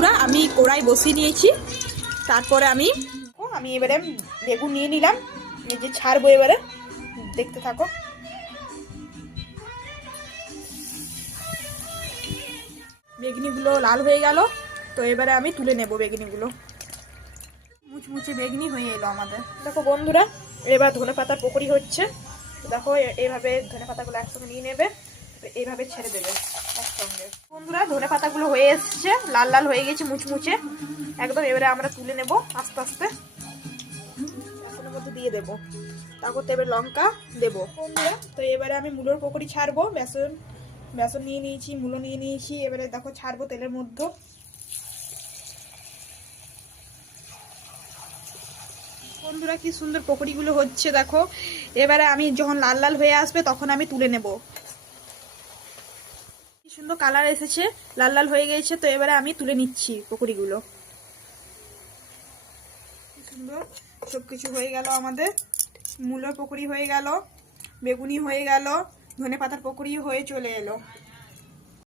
বন্ধুরা আমি কড়াই বসিয়ে নিয়েছি। তারপরে আমি এবারে বেগুন নিয়ে নিলাম, এই যে ছাড়বো, এবারে দেখতে থাকো। বেগনিগুলো লাল হয়ে গেল, তো এবারে আমি তুলে নেব বেগনিগুলো। মুচমুচে বেগনি হয়ে এলো আমাদের। দেখো বন্ধুরা, এবার ধনে পাতার পকোড়ি হচ্ছে। দেখো এইভাবে ধনে পাতাগুলো একসঙ্গে নিয়ে নেবে, এইভাবে ছেড়ে দেবে একসঙ্গে। বন্ধুরা ধনে পাতাগুলো হয়ে এসছে, লাল লাল হয়ে গেছে মুচমুচে একদম। এবারে আমরা তুলে নেব আস্তে আস্তে, বেসনের মধ্যে দিয়ে দেবো। তারপর তো এবার লঙ্কা দেবো বন্ধুরা। তো এবারে আমি মূলোর পকোড়ি ছাড়বো। বেসন নিয়ে নিয়েছি, মূলো নিয়ে নিয়েছি, এবারে দেখো ছাড়বো তেলের মধ্যে। বন্ধুরা কি সুন্দর পকোড়িগুলো হচ্ছে দেখো। এবারে আমি যখন লাল লাল হয়ে আসবে তখন আমি তুলে নেব। কি সুন্দর কালার এসেছে, লাল লাল হয়ে গেছে। তো এবারে আমি তুলে নিচ্ছি পকোড়িগুলো। কি সুন্দর সবকিছু হয়ে গেল আমাদের। মূলোর পকোড়ি হয়ে গেল, বেগুনি হয়ে গেল, ধনে পাতার পকোড়ি হয়ে চলে এলো।